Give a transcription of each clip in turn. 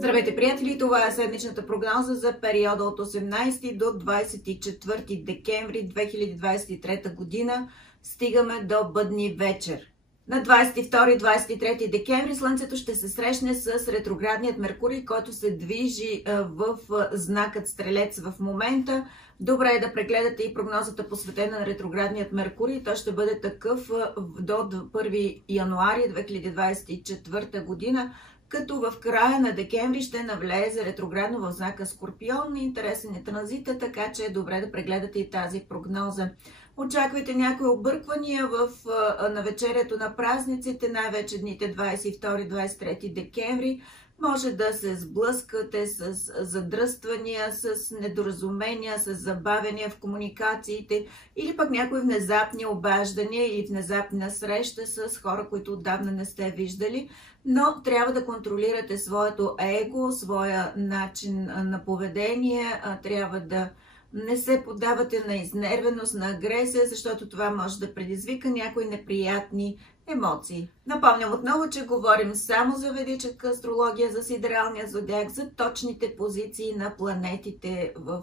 Здравейте, приятели! Това е седмичната прогноза за периода от 18 до 24 декември 2023 година. Стигаме до бъдни вечер. На 22-23 декември Слънцето ще се срещне с ретроградният Меркурий, който се движи в знакът Стрелец в момента. Добре е да прегледате и прогнозата, посветена на ретроградният Меркурий. Той ще бъде такъв до 1 януари 2024 година, като в края на декември ще навлезе ретроградно в знака Скорпион. Интересен е транзита, така че е добре да прегледате и тази прогноза. Очаквайте някои обърквания в навечерието на празниците, най-вече дните 22-23 декември. Може да се сблъскате с задръствания, с недоразумения, с забавения в комуникациите или пък някои внезапни обаждания или внезапна среща с хора, които отдавна не сте виждали. Но трябва да контролирате своето его, своя начин на поведение, трябва да не се поддавате на изнервеност, на агресия, защото това може да предизвика някои неприятни емоции. Напомням отново, че говорим само за ведическа астрология, за сидералния зодиак, за точните позиции на планетите в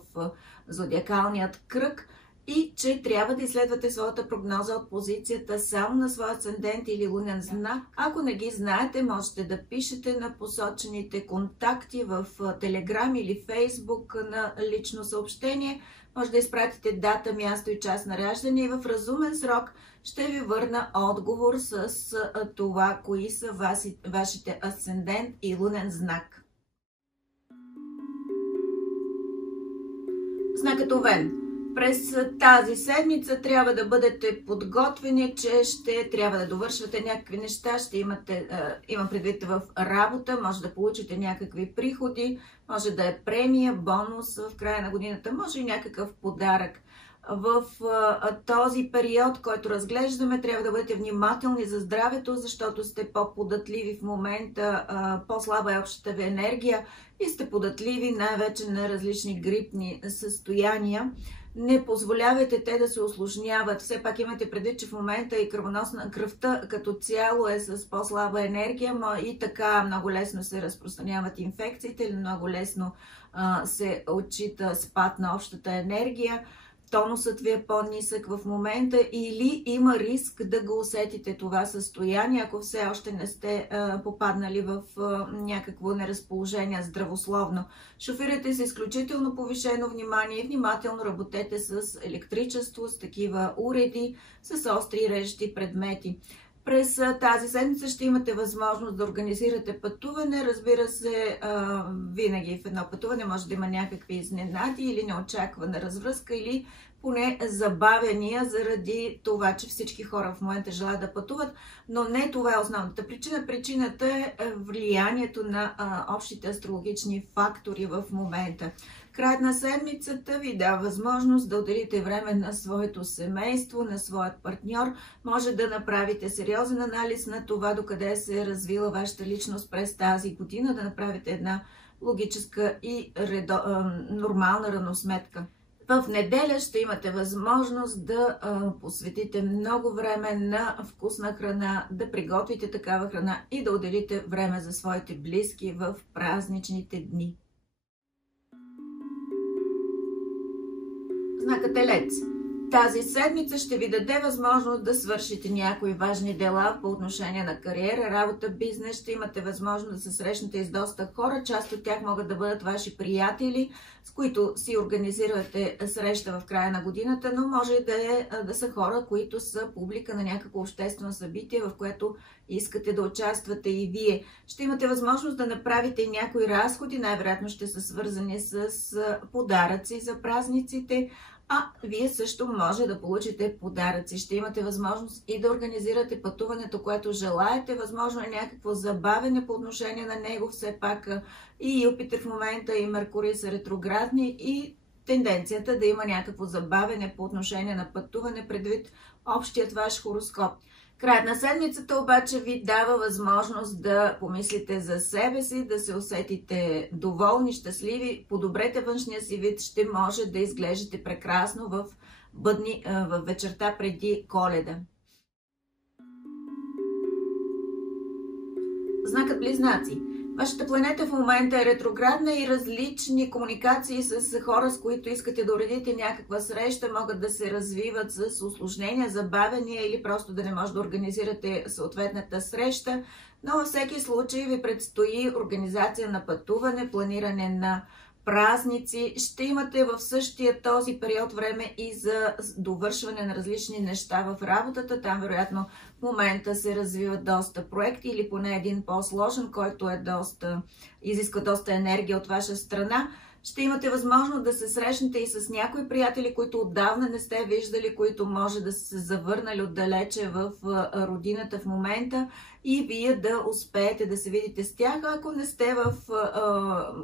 зодиакалният кръг и че трябва да изследвате своята прогноза от позицията само на своя асцендент или лунен знак. Ако не ги знаете, можете да пишете на посочените контакти в Телеграм или Фейсбук на лично съобщение. Може да изпратите дата, място и час на раждане и в разумен срок ще ви върна отговор с това, кои са вашите асцендент и лунен знак. Знакът Овен. През тази седмица трябва да бъдете подготвени, че ще трябва да довършвате някакви неща, ще имате, имам предвид в работа, може да получите някакви приходи, може да е премия, бонус в края на годината, може и някакъв подарък. В този период, който разглеждаме, трябва да бъдете внимателни за здравето, защото сте по-податливи в момента, по-слаба е общата ви енергия и сте податливи най-вече на различни грипни състояния. Не позволявайте те да се усложняват. Все пак имайте предвид, че в момента и кръвта като цяло е с по-слаба енергия, но и така много лесно се разпространяват инфекциите или много лесно се отчита спад на общата енергия. Тонусът ви е по-нисък в момента или има риск да го усетите това състояние, ако все още не сте попаднали в някакво неразположение здравословно. Шофирайте с изключително повишено внимание и внимателно работете с електричество, с такива уреди, с остри режещи предмети. През тази седмица ще имате възможност да организирате пътуване. Разбира се, винаги в едно пътуване може да има някакви изненади или неочаквана развръзка или поне забавения заради това, че всички хора в момента желаят да пътуват, но не това е основната причина. Причината е влиянието на общите астрологични фактори в момента. Краят на седмицата ви дава възможност да отделите време на своето семейство, на своят партньор. Може да направите сериозен анализ на това, докъде се е развила вашата личност през тази година, да направите една логическа и нормална равносметка. В неделя ще имате възможност да посветите много време на вкусна храна, да приготвите такава храна и да отделите време за своите близки в празничните дни. Знакът Телец. Тази седмица ще ви даде възможност да свършите някои важни дела по отношение на кариера, работа, бизнес. Ще имате възможност да се срещнете с доста хора. Част от тях могат да бъдат ваши приятели, с които си организирате среща в края на годината, но може и да са хора, които са публика на някакво обществено събитие, в което искате да участвате и вие. Ще имате възможност да направите и някои разходи, най-вероятно ще са свързани с подаръци за празниците, а вие също може да получите подаръци. Ще имате възможност и да организирате пътуването, което желаете. Възможно е някакво забавене по отношение на него. Все пак и Юпитер в момента и Меркурий са ретроградни и тенденцията да има някакво забавене по отношение на пътуване предвид общият ваш хороскоп. Краят на седмицата обаче ви дава възможност да помислите за себе си, да се усетите доволни, щастливи, подобрете външния си вид, ще може да изглеждате прекрасно в вечерта преди Коледа. Знакът Близнаци. Вашата планета в момента е ретроградна и различни комуникации с хора, с които искате да уредите някаква среща, могат да се развиват с усложнения, забавяния или просто да не може да организирате съответната среща. Но във всеки случай ви предстои организация на пътуване, планиране на празници. Ще имате в същия този период време и за довършване на различни неща в работата. Там вероятно в момента се развиват доста проекти или поне един по-сложен, който е изисква доста енергия от ваша страна. Ще имате възможност да се срещнете и с някои приятели, които отдавна не сте виждали, които може да се завърнали отдалече в родината в момента и вие да успеете да се видите с тях. Ако не сте в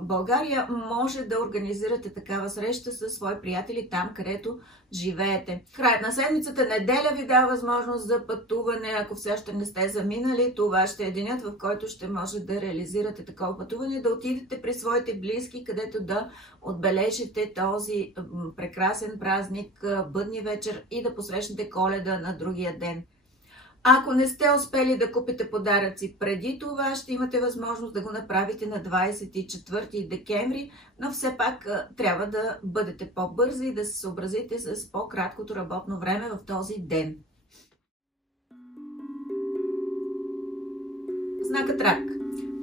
България, може да организирате такава среща с свои приятели там, където живеете. Краят на седмицата, неделя ви дава възможност за пътуване. Ако все още не сте заминали, това ще е денят, в който ще може да реализирате такова пътуване, да отидете при своите близки, където да отбележите този прекрасен празник, бъдни вечер и да посрещнете Коледа на другия ден. Ако не сте успели да купите подаръци преди това, ще имате възможност да го направите на 24 декември, но все пак трябва да бъдете по-бързи и да се съобразите с по-краткото работно време в този ден. Знакът Рак.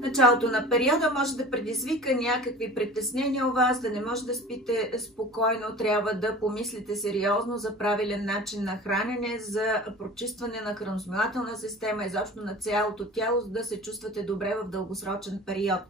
Началото на периода може да предизвика някакви притеснения у вас, да не може да спите спокойно, трябва да помислите сериозно за правилен начин на хранене, за прочистване на храносмилателна система, изобщо на цялото тяло, за да се чувствате добре в дългосрочен период.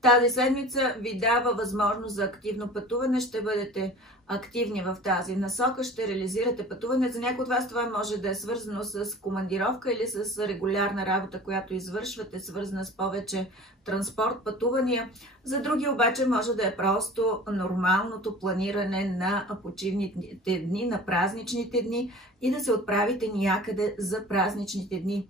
Тази седмица ви дава възможност за активно пътуване, ще бъдете активни в тази насока, ще реализирате пътуване. За някои от вас това може да е свързано с командировка или с регулярна работа, която извършвате, свързана с повече транспорт, пътувания. За други обаче може да е просто нормалното планиране на почивните дни, на празничните дни и да се отправите някъде за празничните дни.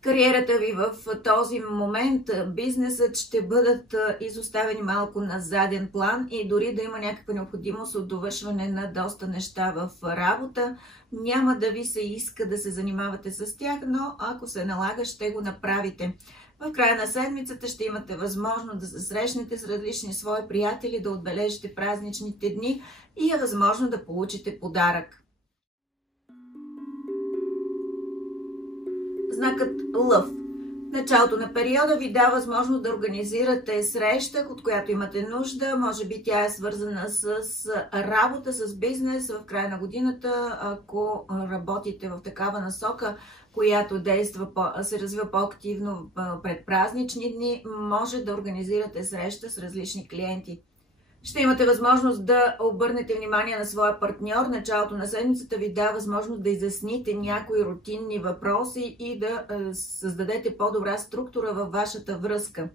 Кариерата ви в този момент, бизнесът ще бъдат изоставени малко на заден план и дори да има някаква необходимост от довършване на доста неща в работа, няма да ви се иска да се занимавате с тях, но ако се налага, ще го направите. В края на седмицата ще имате възможност да се срещнете с различни свои приятели, да отбележите празничните дни и е възможно да получите подарък. Знакът Лъв. Началото на периода ви дава възможност да организирате среща, от която имате нужда. Може би тя е свързана с работа, с бизнес в края на годината. Ако работите в такава насока, която се развива по-активно пред празнични дни, може да организирате среща с различни клиенти. Ще имате възможност да обърнете внимание на своя партньор. Началото на седмицата ви дава възможност да изясните някои рутинни въпроси и да създадете по-добра структура във вашата връзка.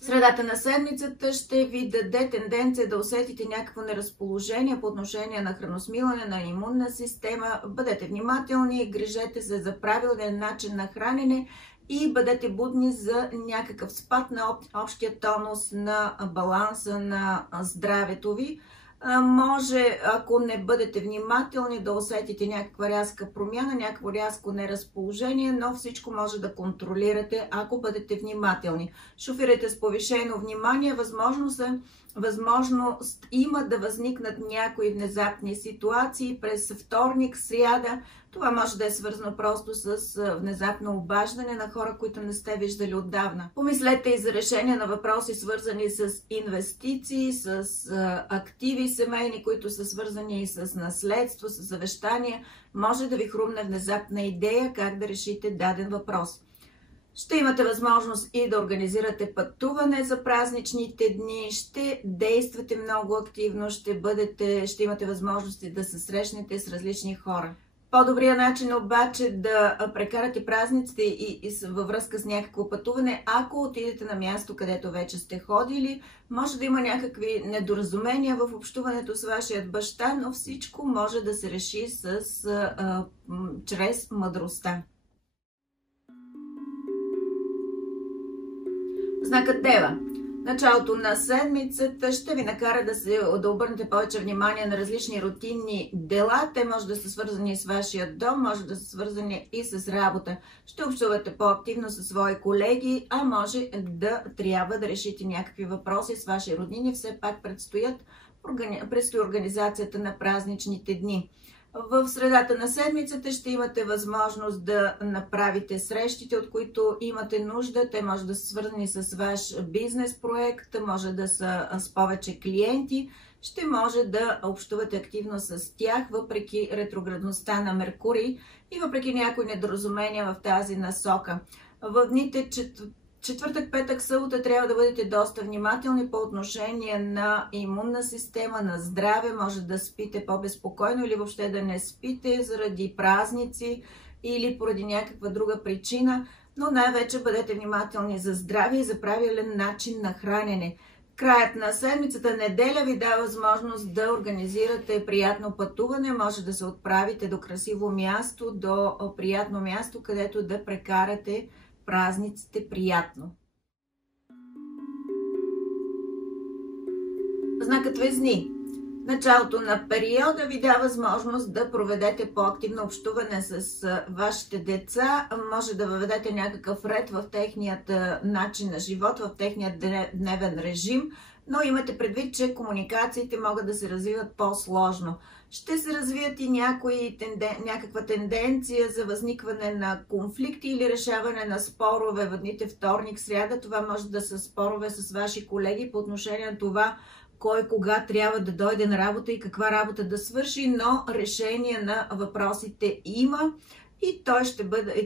В средата на седмицата ще ви даде тенденция да усетите някакво неразположение по отношение на храносмилане, на имунна система. Бъдете внимателни, грижете се за правилен начин на хранене и бъдете будни за някакъв спад на общия тонус, на баланса на здравето ви. Може, ако не бъдете внимателни, да усетите някаква рязка промяна, някакво рязко неразположение, но всичко може да контролирате, ако бъдете внимателни. Шофирайте с повишено внимание, възможност има да възникнат някои внезапни ситуации през вторник, сряда. Това може да е свързано просто с внезапно обаждане на хора, които не сте виждали отдавна. Помислете и за решение на въпроси, свързани с инвестиции, с активи семейни, които са свързани и с наследство, с завещания. Може да ви хрумне внезапна идея как да решите даден въпрос. Ще имате възможност и да организирате пътуване за празничните дни, ще действате много активно, ще имате възможности да се срещнете с различни хора. По-добрият начин обаче да прекарате празниците и във връзка с някакво пътуване, ако отидете на място, където вече сте ходили, може да има някакви недоразумения в общуването с вашият баща, но всичко може да се реши чрез мъдростта. Знакът Дева. Началото на седмицата ще ви накара да обърнете повече внимание на различни рутинни дела. Те може да са свързани с вашия дом, може да са свързани и с работа. Ще общувате по-активно със свои колеги, а може да трябва да решите някакви въпроси с ваши роднини. Все пак предстои организацията на празничните дни. В средата на седмицата ще имате възможност да направите срещите, от които имате нужда. Те може да са свързани с ваш бизнес проект, може да са с повече клиенти. Ще може да общувате активно с тях, въпреки ретроградността на Меркурий и въпреки някои недоразумения в тази насока. В дните четвъртък, петък, събота трябва да бъдете доста внимателни по отношение на имунна система, на здраве. Може да спите по-безпокойно или въобще да не спите заради празници или поради някаква друга причина, но най-вече бъдете внимателни за здраве и за правилен начин на хранене. Краят на седмицата, неделя, ви дава възможност да организирате приятно пътуване. Може да се отправите до красиво място, до приятно място, където да прекарате празниците приятно. Знакът Везни. Началото на периода ви дава възможност да проведете по-активно общуване с вашите деца. Може да въведете някакъв ред в техният начин на живот, в техният дневен режим, но имате предвид, че комуникациите могат да се развиват по-сложно. Ще се развият и някаква тенденция за възникване на конфликти или решаване на спорове в дните вторник, сряда. Това може да са спорове с ваши колеги по отношение на това, кой кога трябва да дойде на работа и каква работа да свърши, но решение на въпросите има и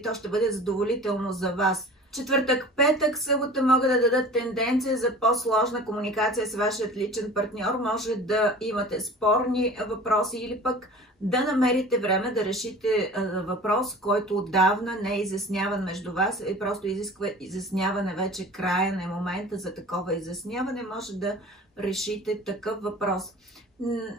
то ще бъде задоволително за вас. Четвъртък, петък, събота могат да дадат тенденция за по-сложна комуникация с вашият личен партньор. Може да имате спорни въпроси или пък да намерите време да решите въпрос, който отдавна не е изясняван между вас и просто изисква изясняване. Вече края на момента за такова изясняване. Може да решите такъв въпрос.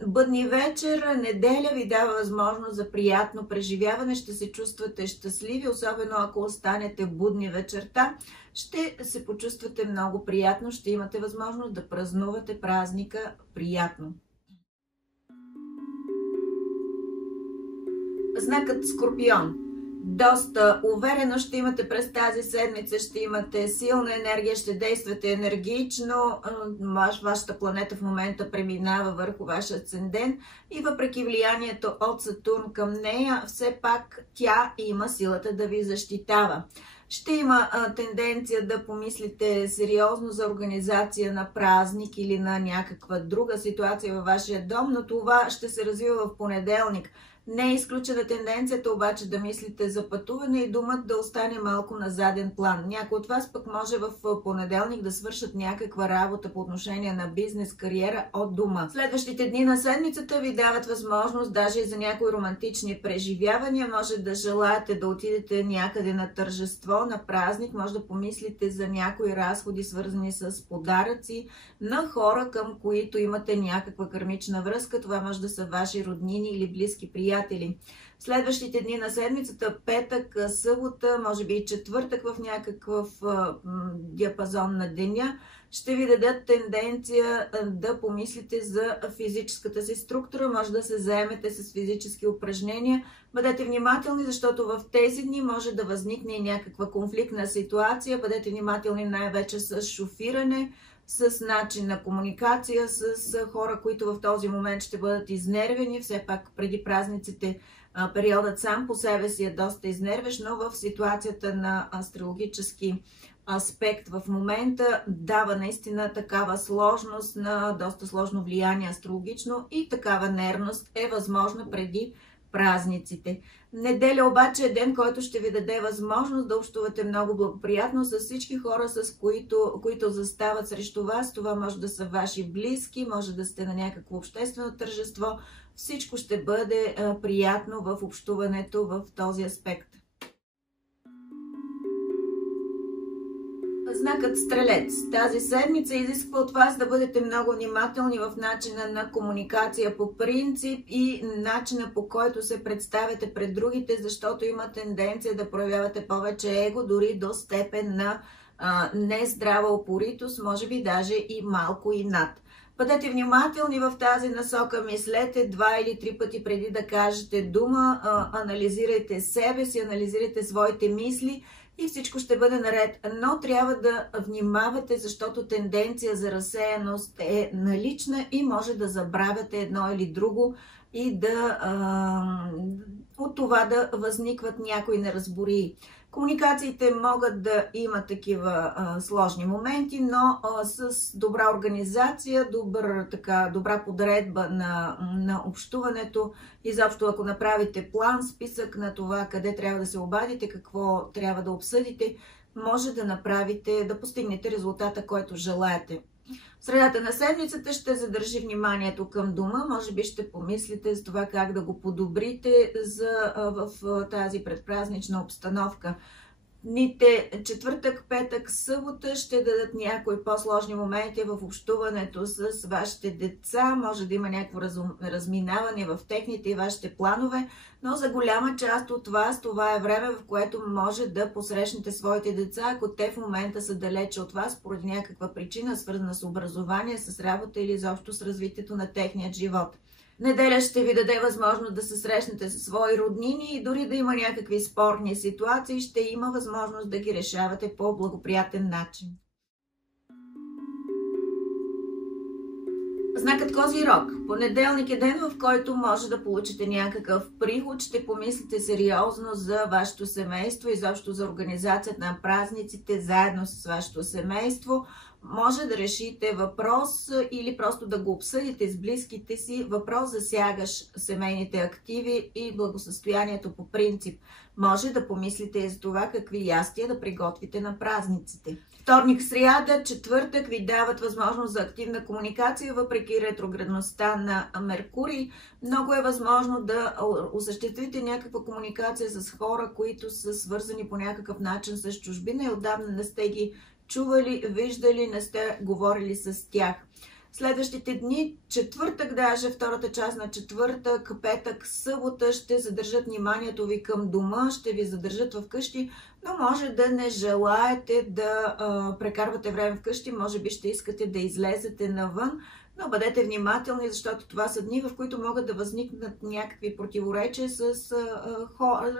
Бъдни вечер, неделя ви дава възможност за приятно преживяване. Ще се чувствате щастливи, особено ако останете будни вечерта. Ще се почувствате много приятно, ще имате възможност да празнувате празника приятно. Знакът Скорпион. Доста уверено ще имате през тази седмица, ще имате силна енергия, ще действате енергично. Вашата планета в момента преминава върху вашия асцендент и въпреки влиянието от Сатурн към нея, все пак тя има силата да ви защитава. Ще има тенденция да помислите сериозно за организация на празник или на някаква друга ситуация във вашия дом, но това ще се развива в понеделник. Не е изключена тенденцията обаче да мислите за пътуване и думът да остане малко на заден план. Някои от вас пък може в понеделник да свършат някаква работа по отношение на бизнес, кариера от дома. Следващите дни на седмицата ви дават възможност даже и за някои романтични преживявания. Може да желаете да отидете някъде на тържество, на празник. Може да помислите за някои разходи, свързани с подаръци на хора, към които имате някаква кармична връзка. Това може да са ваши роднини или близки приятели. Следващите дни на седмицата, петък, събота, може би и четвъртък в някакъв диапазон на деня, ще ви дадат тенденция да помислите за физическата си структура, може да се заемете с физически упражнения. Бъдете внимателни, защото в тези дни може да възникне и някаква конфликтна ситуация. Бъдете внимателни най-вече с шофиране, с начин на комуникация с хора, които в този момент ще бъдат изнервени. Все пак преди празниците периодът сам по себе си е доста изнервещ, но в ситуацията на астрологически аспект в момента дава наистина такава сложност, на доста сложно влияние астрологично и такава нервност е възможна преди празниците. Неделя обаче е ден, който ще ви даде възможност да общувате много благоприятно с всички хора, с които застават срещу вас. Това може да са ваши близки, може да сте на някакво обществено тържество. Всичко ще бъде приятно в общуването в този аспект. Знакът Стрелец. Тази седмица изисква от вас да бъдете много внимателни в начина на комуникация по принцип и начина по който се представяте пред другите, защото има тенденция да проявявате повече его, дори до степен на нездрава упоритост, може би даже и малко и над. Бъдете внимателни в тази насока, мислете 2 или 3 пъти преди да кажете дума, анализирайте себе си, анализирайте своите мисли и всичко ще бъде наред. Но трябва да внимавате, защото тенденция за разсеяност е налична и може да забравяте едно или друго и от това да възникват някои неразбории. Комуникациите могат да имат такива сложни моменти, но с добра организация, добра подредба на общуването, изобщо ако направите план, списък на това къде трябва да се обадите, какво трябва да обсъдите, може да постигнете резултата, който желаете. В средата на седмицата ще задържи вниманието към дома. Може би ще помислите за това как да го подобрите в тази предпразнична обстановка. Дните четвъртък, петък, събота ще дадат някои по-сложни моменти в общуването с вашите деца. Може да има някакво разминаване в техните и вашите планове, но за голяма част от вас това е време, в което може да посрещнете своите деца, ако те в момента са далече от вас поради някаква причина, свързана с образование, с работа или изобщо с развитието на техният живот. Неделя ще ви даде възможност да се срещнете със свои роднини и дори да има някакви спорни ситуации, ще има възможност да ги решавате по благоприятен начин. Знакът Козирог. Понеделник е ден, в който може да получите някакъв приход. Ще помислите сериозно за вашето семейство, изобщо за организацията на празниците заедно с вашето семейство. Може да решите въпрос или просто да го обсъдите с близките си. Въпрос засягащ семейните активи и благосъстоянието по принцип. Може да помислите и за това какви ястия да приготвите на празниците. Вторник, сряда, четвъртък ви дават възможност за активна комуникация, въпреки ретроградността на Меркурий. Много е възможно да осъществите някаква комуникация с хора, които са свързани по някакъв начин с чужбина и отдавна не сте ги чували, виждали, не сте говорили с тях. Следващите дни, четвъртък даже, втората част на четвъртък, петък, събота ще задържат вниманието ви към дома, ще ви задържат вкъщи, но може да не желаете да прекарвате време вкъщи, може би ще искате да излезете навън, но бъдете внимателни, защото това са дни, в които могат да възникнат някакви противоречия с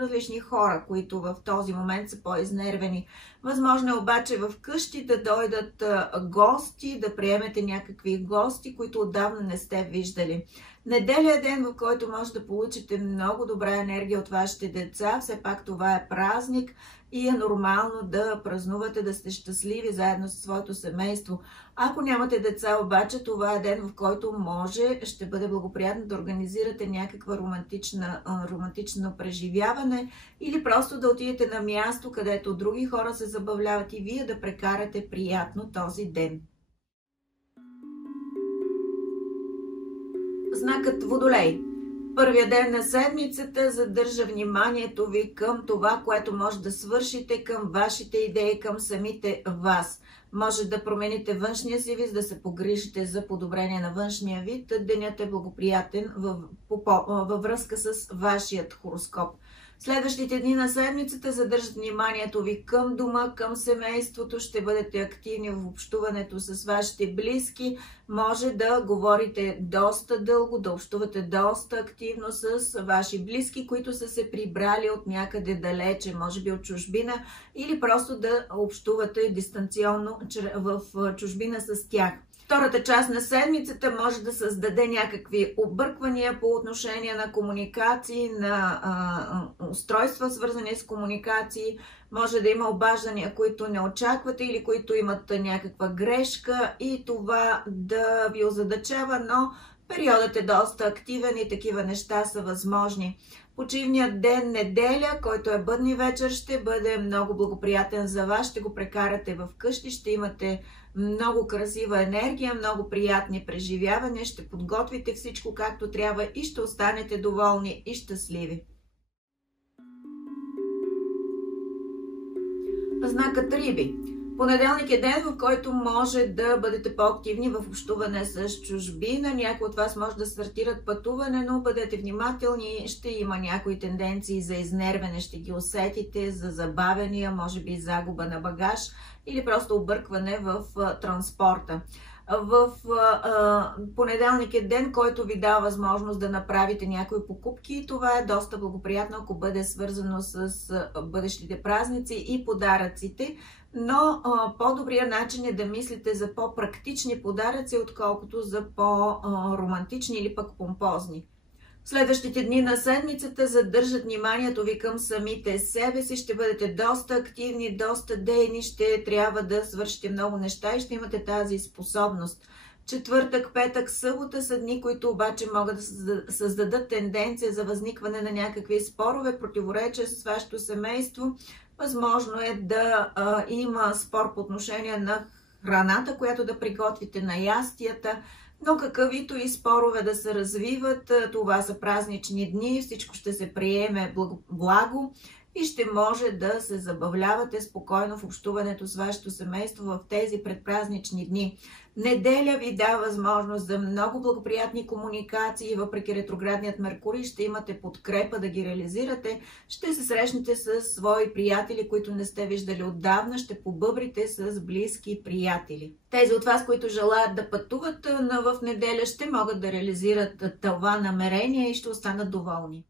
различни хора, които в този момент са по-изнервени. Възможно е обаче в къщи да дойдат гости, да приемете някакви гости, които отдавна не сте виждали. Неделя е ден, в който може да получите много добра енергия от вашите деца. Все пак това е празник и е нормално да празнувате, да сте щастливи заедно със своето семейство. Ако нямате деца обаче, това е ден, в който ще бъде благоприятно да организирате някаква романтично преживяване или просто да отидете на място, където други хора се забавляват и вие да прекарате приятно този ден. Знакът Водолей. Първия ден на седмицата задържа вниманието ви към това, което може да свършите, към вашите идеи, към самите вас. Може да промените външния си вид, да се погрижите за подобрение на външния вид. Денят е благоприятен във връзка с вашият хороскоп. Следващите дни на седмицата задържат вниманието ви към дома, към семейството. Ще бъдете активни в общуването с вашите близки. Може да говорите доста дълго, да общувате доста активно с ваши близки, които са се прибрали от някъде далече, може би от чужбина, или просто да общувате дистанционно в чужбина с тях. Втората част на седмицата може да създаде някакви обърквания по отношение на комуникации, на устройства, свързани с комуникации. Може да има обаждания, които не очаквате или които имат някаква грешка и това да ви озадачава, но периодът е доста активен и такива неща са възможни. Почивният ден неделя, който е бъдни вечер, ще бъде много благоприятен за вас. Ще го прекарате вкъщи, ще имате много красива енергия, много приятни преживявания, ще подготвите всичко както трябва и ще останете доволни и щастливи. Знакът Риби. Понеделник е ден, в който може да бъдете по-активни в общуване с чужбина. Някои от вас може да стартират пътуване, но бъдете внимателни. Ще има някои тенденции за изнервене, ще ги усетите, за забавяния, може би загуба на багаж или просто объркване в транспорта. В понеделник е ден, който ви дава възможност да направите някои покупки. Това е доста благоприятно, ако бъде свързано с бъдещите празници и подаръците. Но по-добрият начин е да мислите за по-практични подаръци, отколкото за по-романтични или пък помпозни. Следващите дни на седмицата задържат вниманието ви към самите себе си. Ще бъдете доста активни, доста дейни, ще трябва да свършите много неща и ще имате тази способност. Четвъртък, петък, събота са дни, които обаче могат да създадат тенденция за възникване на някакви спорове, противоречия с вашето семейство. Възможно е да има спор по отношение на храната, която да приготвите, на ястията, но какъвито и спорове да се развиват, това са празнични дни, всичко ще се приеме благо и ще може да се забавлявате спокойно в общуването с вашето семейство в тези предпразнични дни. Неделя ви дава възможност за много благоприятни комуникации, въпреки ретроградният Меркурий ще имате подкрепа да ги реализирате, ще се срещнете с свои приятели, които не сте виждали отдавна, ще побъбрите с близки приятели. Тези от вас, които желаят да пътуват в неделя, ще могат да реализират това намерение и ще останат доволни.